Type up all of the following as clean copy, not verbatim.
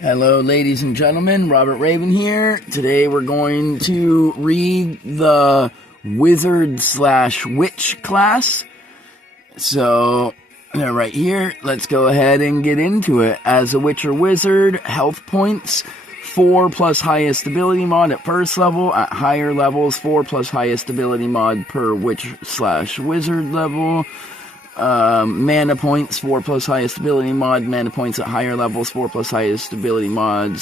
Hello, ladies and gentlemen. Robert Raven here. Today we're going to read the Wizard/Witch class. So, right here, let's go ahead and get into it. As a Witch or Wizard, health points, 4 plus highest ability mod at first level. At higher levels, 4 plus highest ability mod per Witch/Wizard level. Mana points, 4 plus highest ability mod. Mana points at higher levels, 4 plus highest ability mod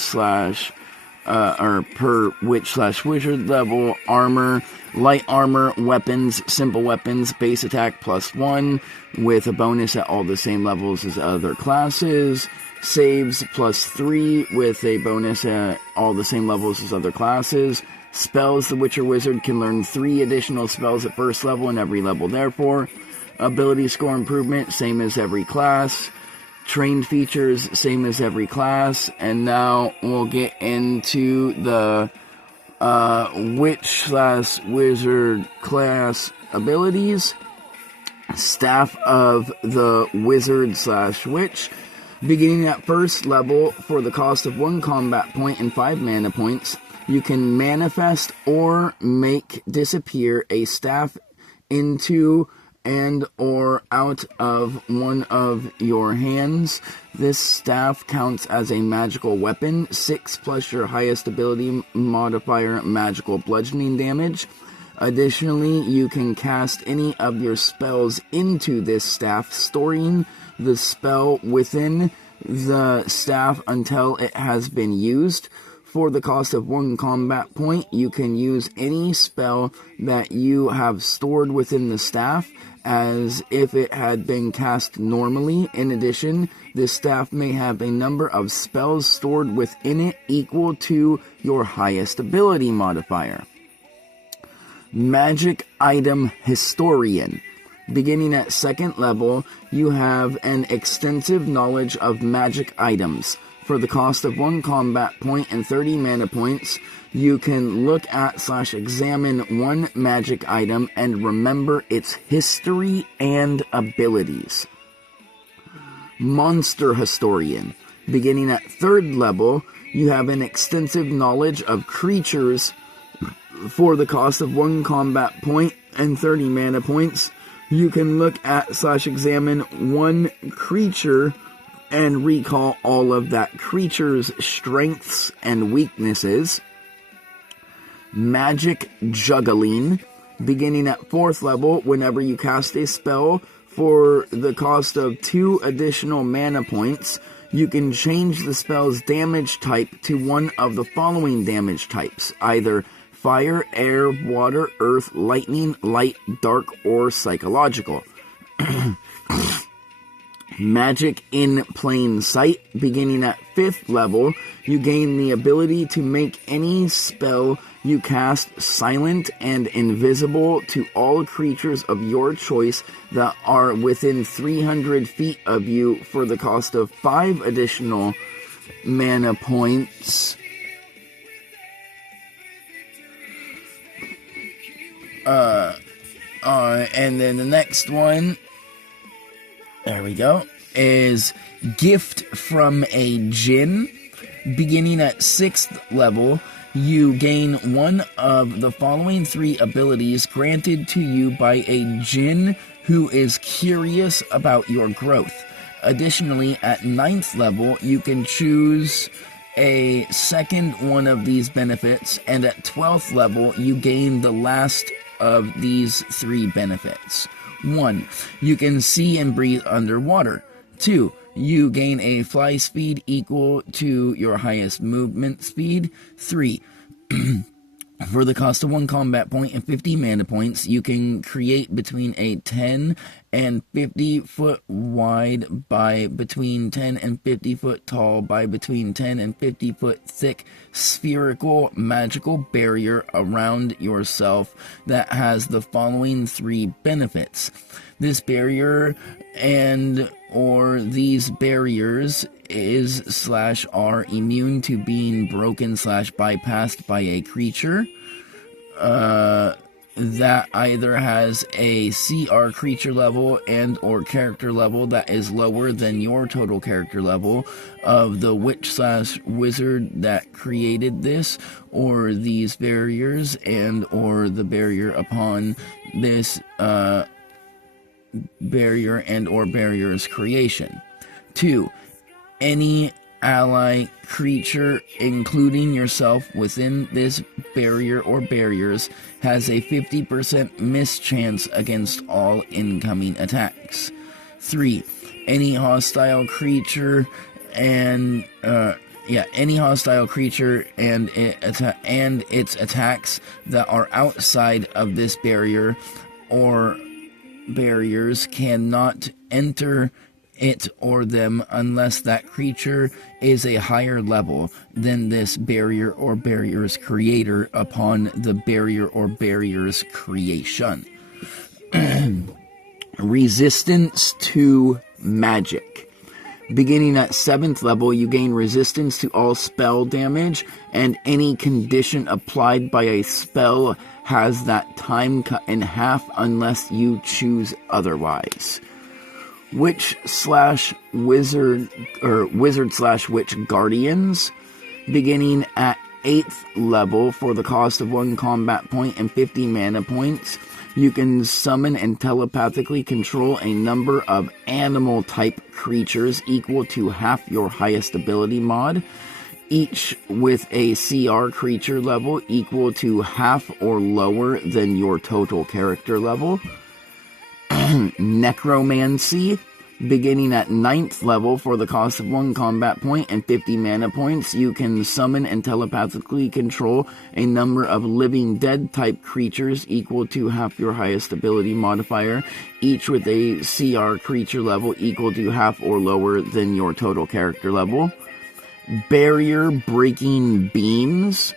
or per Witch/Wizard level. Armor, light armor, weapons, simple weapons, base attack +1 with a bonus at all the same levels as other classes. Saves +3 with a bonus at all the same levels as other classes. Spells, the Witch or Wizard can learn 3 additional spells at first level and every level therefore. Ability score improvement, same as every class. Trained features, same as every class. And now we'll get into the Witch/Wizard class abilities. Staff of the Wizard/Witch. Beginning at first level, for the cost of 1 combat point and 5 mana points, you can manifest or make disappear a staff into and or out of one of your hands. This staff counts as a magical weapon, 6 plus your highest ability modifier magical bludgeoning damage. Additionally, you can cast any of your spells into this staff, storing the spell within the staff until it has been used. For the cost of 1 combat point, you can use any spell that you have stored within the staff as if it had been cast normally. In addition, this staff may have a number of spells stored within it equal to your highest ability modifier. Magic Item Historian. Beginning at 2nd level, you have an extensive knowledge of magic items. For the cost of 1 combat point and 30 mana points, you can look at/examine one magic item and remember its history and abilities. Monster Historian. Beginning at 3rd level, you have an extensive knowledge of creatures. For the cost of 1 combat point and 30 mana points, you can look at/examine one creature and recall all of that creature's strengths and weaknesses. Magic Juggling. Beginning at 4th level, whenever you cast a spell for the cost of 2 additional mana points, you can change the spell's damage type to one of the following damage types, either fire, air, water, earth, lightning, light, dark, or psychological. Magic in Plain Sight. Beginning at 5th level, you gain the ability to make any spell you cast silent and invisible to all creatures of your choice that are within 300 feet of you for the cost of 5 additional mana points. And then the next one, there we go, is Gift from a Jinn. Beginning at 6th level, you gain one of the following 3 abilities granted to you by a Jinn who is curious about your growth. Additionally, at 9th level, you can choose a second one of these benefits, and at 12th level, you gain the last of these 3 benefits. 1. You can see and breathe underwater. 2. You gain a fly speed equal to your highest movement speed. 3. For the cost of 1 combat point and 50 mana points, you can create between a 10 and 50 foot wide by between 10 and 50 foot tall by between 10 and 50 foot thick spherical magical barrier around yourself that has the following 3 benefits. This barrier and or these barriers is/are immune to being broken/bypassed by a creature. that either has a CR creature level and or character level that is lower than your total character level of the witch/wizard that created this or these barriers and or the barrier upon this barrier and or barriers creation. 2. Any ally creature, including yourself, within this barrier or barriers has a 50% miss chance against all incoming attacks. 3. Any hostile creature and its attacks that are outside of this barrier or barriers cannot enter it or them unless that creature is a higher level than this barrier or barriers creator upon the barrier or barriers creation. Resistance to magic. Beginning at 7th level, you gain resistance to all spell damage, and any condition applied by a spell has that time cut in half unless you choose otherwise. Witch/wizard or wizard/witch guardians, beginning at 8th level for the cost of 1 combat point and 50 mana points. You can summon and telepathically control a number of animal type creatures equal to half your highest ability mod, each with a CR creature level equal to half or lower than your total character level. Necromancy, beginning at 9th level for the cost of 1 combat point and 50 mana points. You can summon and telepathically control a number of living dead type creatures equal to half your highest ability modifier, each with a CR creature level equal to half or lower than your total character level. Barrier breaking beams,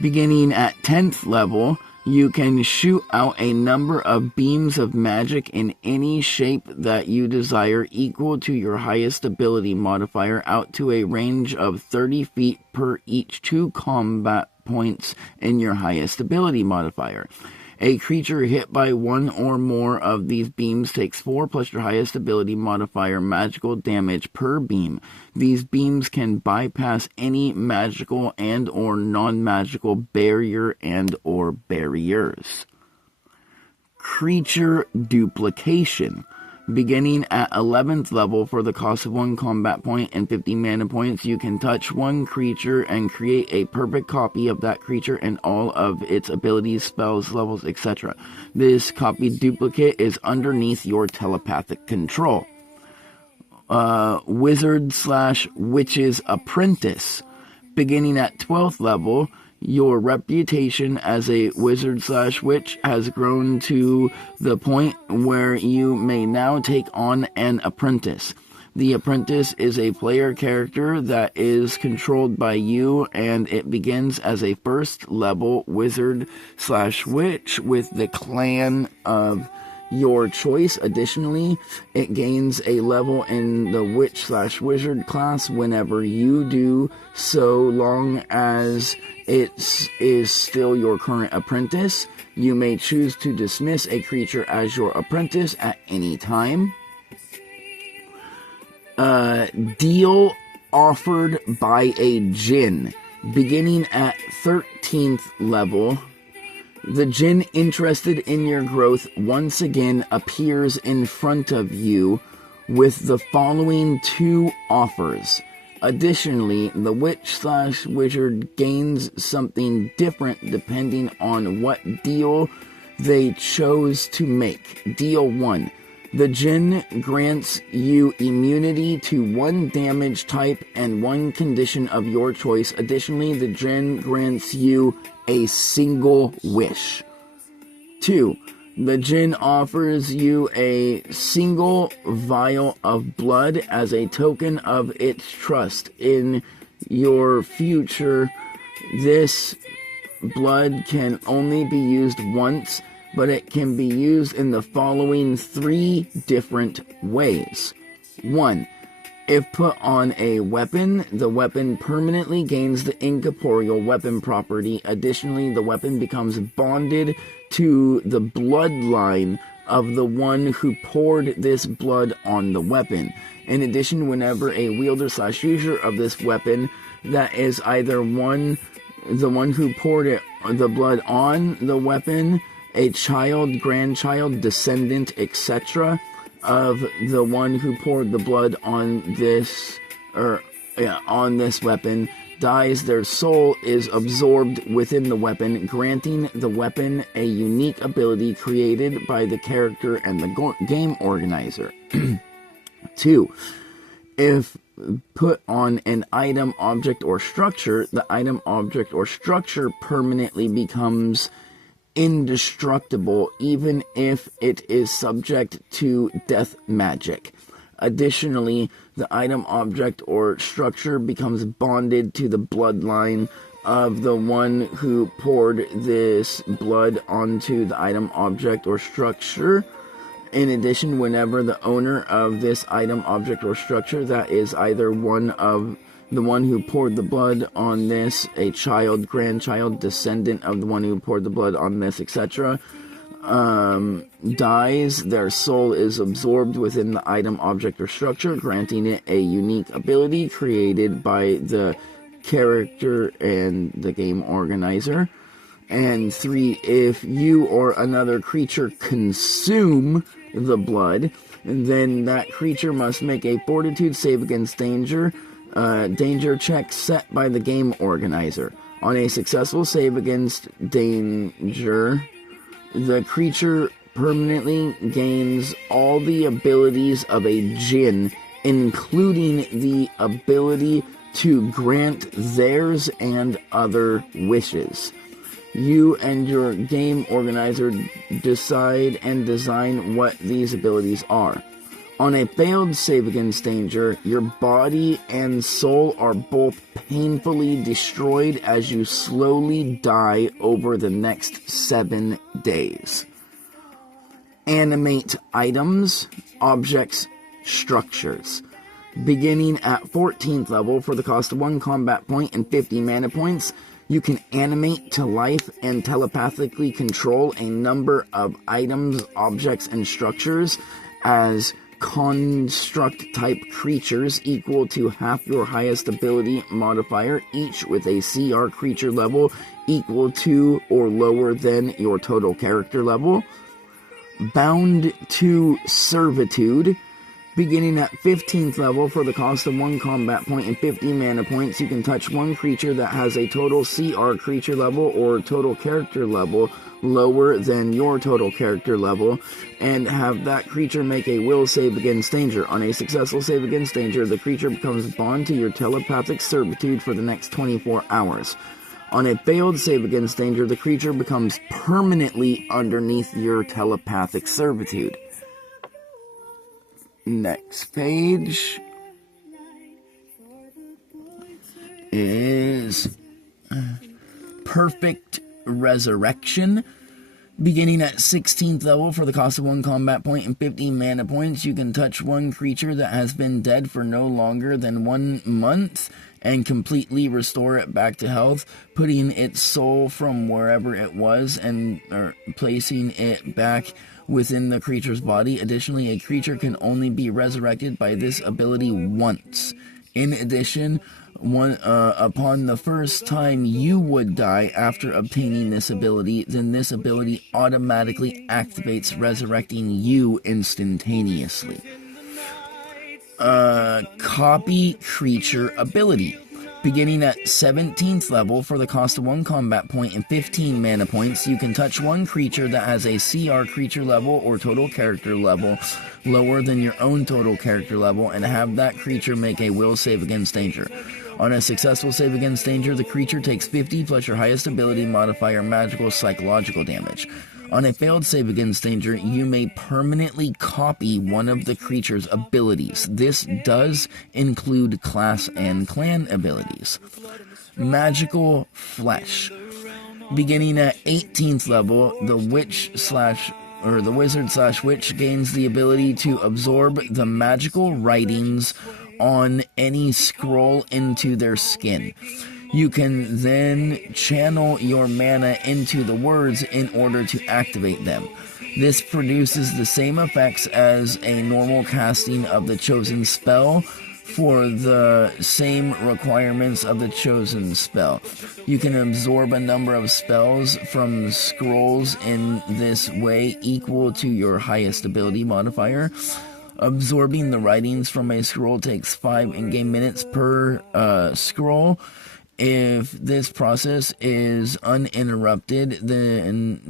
beginning at 10th level. You can shoot out a number of beams of magic in any shape that you desire equal to your highest ability modifier out to a range of 30 feet per each 2 combat points in your highest ability modifier. A creature hit by one or more of these beams takes 4 plus your highest ability modifier magical damage per beam. These beams can bypass any magical and or non-magical barrier and or barriers. Creature duplication. Beginning at 11th level for the cost of 1 combat point and 50 mana points, you can touch one creature and create a perfect copy of that creature and all of its abilities, spells, levels, etc. This copied duplicate is underneath your telepathic control. Wizard/witch's apprentice. Beginning at 12th level, your reputation as a wizard/witch has grown to the point where you may now take on an apprentice. The apprentice is a player character that is controlled by you, and it begins as a 1st level wizard/witch with the clan of your choice. Additionally, it gains a level in the witch/wizard class whenever you do, so long as it is still your current apprentice. You may choose to dismiss a creature as your apprentice at any time. Deal offered by a djinn. Beginning at 13th level, the djinn interested in your growth once again appears in front of you with the following 2 offers. Additionally, the witch/wizard gains something different depending on what deal they chose to make. Deal 1. The djinn grants you immunity to 1 damage type and 1 condition of your choice. Additionally, the djinn grants you a single wish. 2. The djinn offers you a single vial of blood as a token of its trust in your future. This blood can only be used once, but it can be used in the following 3 different ways. 1. If put on a weapon, the weapon permanently gains the incorporeal weapon property. Additionally, the weapon becomes bonded to the bloodline of the one who poured this blood on the weapon. In addition, whenever a wielder/user of this weapon that is either the one who poured the blood on the weapon, a child, grandchild, descendant, etc., of the one who poured the blood on this weapon dies, their soul is absorbed within the weapon, granting the weapon a unique ability created by the character and the game organizer. 2. If put on an item, object, or structure, the item, object, or structure permanently becomes indestructible, even if it is subject to death magic. Additionally, the item, object, or structure becomes bonded to the bloodline of the one who poured this blood onto the item, object, or structure. In addition, whenever the owner of this item, object, or structure that is either the one who poured the blood on this, a child, grandchild, descendant of the one who poured the blood on this, etc., dies, their soul is absorbed within the item, object, or structure, granting it a unique ability created by the character and the game organizer. And 3, if you or another creature consume the blood, then that creature must make a fortitude save against danger check set by the game organizer. On a successful save against danger, the creature permanently gains all the abilities of a djinn, including the ability to grant theirs and other wishes. You and your game organizer decide and design what these abilities are. On a failed save against danger, your body and soul are both painfully destroyed as you slowly die over the next 7 days. Animate items, objects, structures. Beginning at 14th level for the cost of 1 combat point and 50 mana points, you can animate to life and telepathically control a number of items, objects, and structures as construct-type creatures equal to half your highest ability modifier, each with a CR creature level equal to or lower than your total character level. Bound to Servitude. Beginning at 15th level for the cost of 1 combat point and 50 mana points, you can touch one creature that has a total CR creature level or total character level lower than your total character level, and have that creature make a will save against danger. On a successful save against danger, the creature becomes bound to your telepathic servitude for the next 24 hours. On a failed save against danger, the creature becomes permanently underneath your telepathic servitude. Next page is Perfect Resurrection. Beginning at 16th level for the cost of 1 combat point and 15 mana points, you can touch one creature that has been dead for no longer than 1 month and completely restore it back to health, putting its soul from wherever it was and placing it back within the creature's body. Additionally, a creature can only be resurrected by this ability once. In addition, upon the first time you would die after obtaining this ability, then this ability automatically activates, resurrecting you instantaneously. Copy creature ability. Beginning at 17th level for the cost of 1 combat point and 15 mana points, you can touch one creature that has a CR creature level or total character level lower than your own total character level and have that creature make a will save against danger. On a successful save against danger, the creature takes 50 plus your highest ability modifier magical psychological damage. On a failed save against danger, you may permanently copy one of the creature's abilities. This does include class and clan abilities. Magical Flesh. Beginning at 18th level, the wizard/witch gains the ability to absorb the magical writings on any scroll into their skin. You can then channel your mana into the words in order to activate them. This produces the same effects as a normal casting of the chosen spell for the same requirements of the chosen spell. You can absorb a number of spells from scrolls in this way equal to your highest ability modifier. Absorbing the writings from a scroll takes 5 in-game minutes per scroll. If this process is uninterrupted, then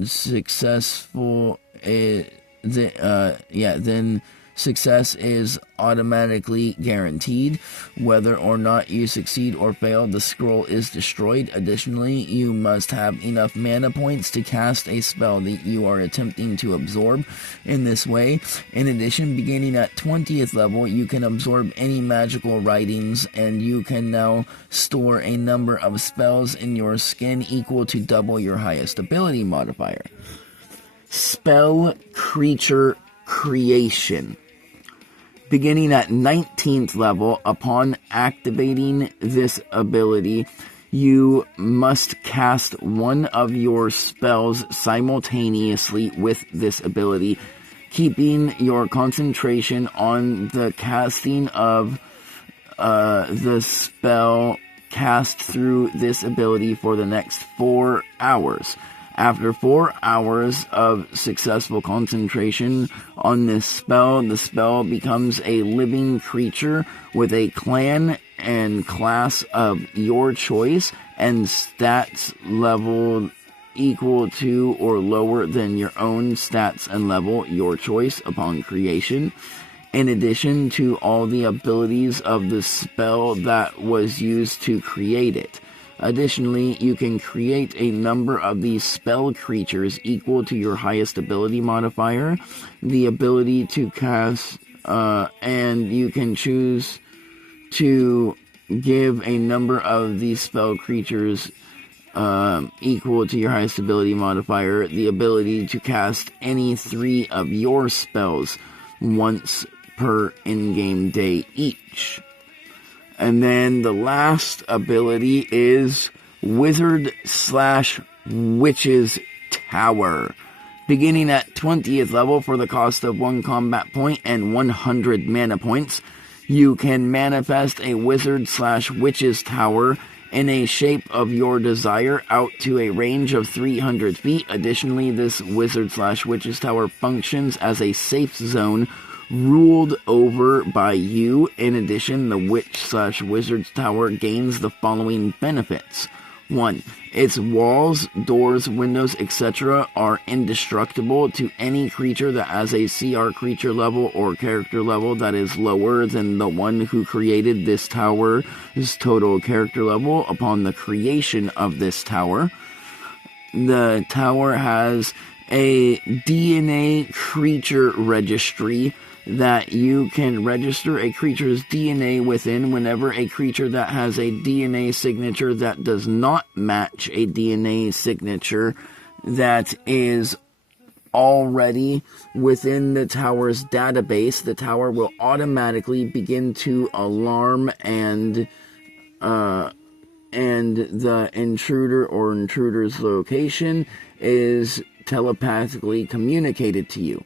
success is automatically guaranteed. Whether or not you succeed or fail, the scroll is destroyed. Additionally, you must have enough mana points to cast a spell that you are attempting to absorb in this way. In addition, beginning at 20th level, you can absorb any magical writings, and you can now store a number of spells in your skin equal to double your highest ability modifier. Spell Creature Creation. Beginning at 19th level, upon activating this ability, you must cast one of your spells simultaneously with this ability, keeping your concentration on the casting of the spell cast through this ability for the next 4 hours. After 4 hours of successful concentration on this spell, the spell becomes a living creature with a clan and class of your choice and stats level equal to or lower than your own stats and level, your choice, upon creation. In addition to all the abilities of the spell that was used to create it. Additionally, you can create a number of these spell creatures equal to your highest ability modifier, the ability to cast, and you can choose to give a number of these spell creatures equal to your highest ability modifier, the ability to cast any 3 of your spells once per in-game day each. And then the last ability is Wizard/Witch's Tower. Beginning at 20th level for the cost of 1 combat point and 100 mana points, you can manifest a Wizard/Witch's Tower in a shape of your desire out to a range of 300 feet. Additionally, this Wizard/Witch's Tower functions as a safe zone ruled over by you. In addition, the Witch/Wizard's Tower gains the following benefits. 1. Its walls, doors, windows, etc. are indestructible to any creature that has a CR creature level or character level that is lower than the one who created this tower's total character level upon the creation of this tower. The tower has a DNA creature registry that you can register a creature's DNA within whenever a creature that has a DNA signature that does not match a DNA signature that is already within the tower's database. The tower will automatically begin to alarm and the intruder or intruder's location is telepathically communicated to you.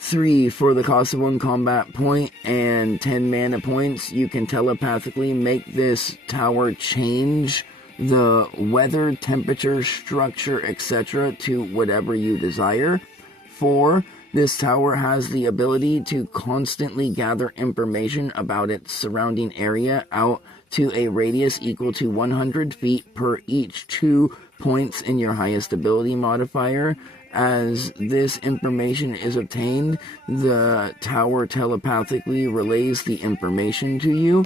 3. For the cost of 1 combat point and 10 mana points, you can telepathically make this tower change the weather, temperature, structure, etc. to whatever you desire. 4. This tower has the ability to constantly gather information about its surrounding area out to a radius equal to 100 feet per each 2 points in your highest ability modifier. As this information is obtained, the tower telepathically relays the information to you.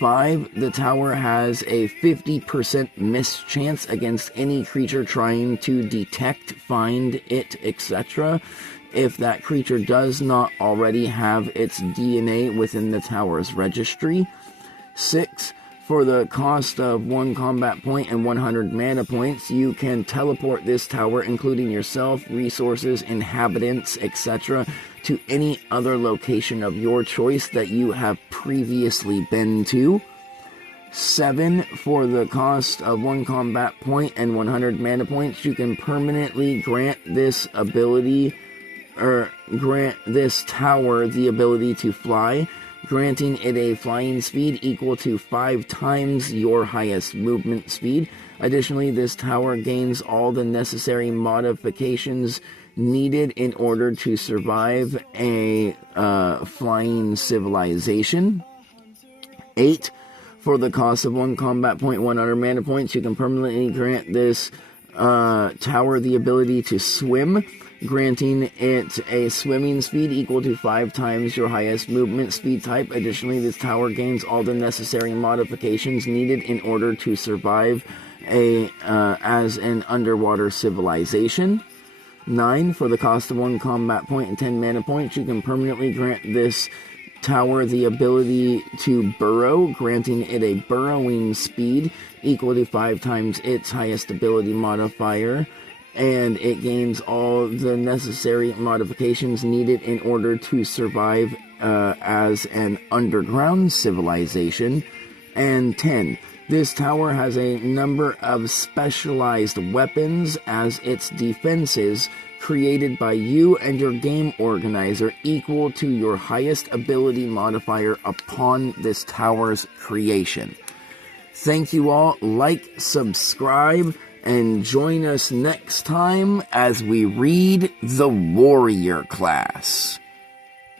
5. The tower has a 50% miss chance against any creature trying to detect, find it, etc. if that creature does not already have its DNA within the tower's registry. 6. For the cost of 1 combat point and 100 mana points, you can teleport this tower, including yourself, resources, inhabitants, etc., to any other location of your choice that you have previously been to. 7, for the cost of 1 combat point and 100 mana points, you can permanently grant this ability, or grant this tower the ability to fly, granting it a flying speed equal to 5 times your highest movement speed. Additionally, this tower gains all the necessary modifications needed in order to survive a flying civilization. 8, for the cost of 1 combat point, 100 mana points, you can permanently grant this tower the ability to swim, granting it a swimming speed equal to 5 times your highest movement speed type. Additionally, this tower gains all the necessary modifications needed in order to survive as an underwater civilization. 9, for the cost of 1 combat point and 10 mana points, you can permanently grant this tower the ability to burrow, granting it a burrowing speed equal to 5 times its highest ability modifier, and it gains all the necessary modifications needed in order to survive as an underground civilization. And 10, this tower has a number of specialized weapons as its defenses, created by you and your game organizer, equal to your highest ability modifier upon this tower's creation. Thank you all. Like, subscribe, and join us next time as we read the Warrior class.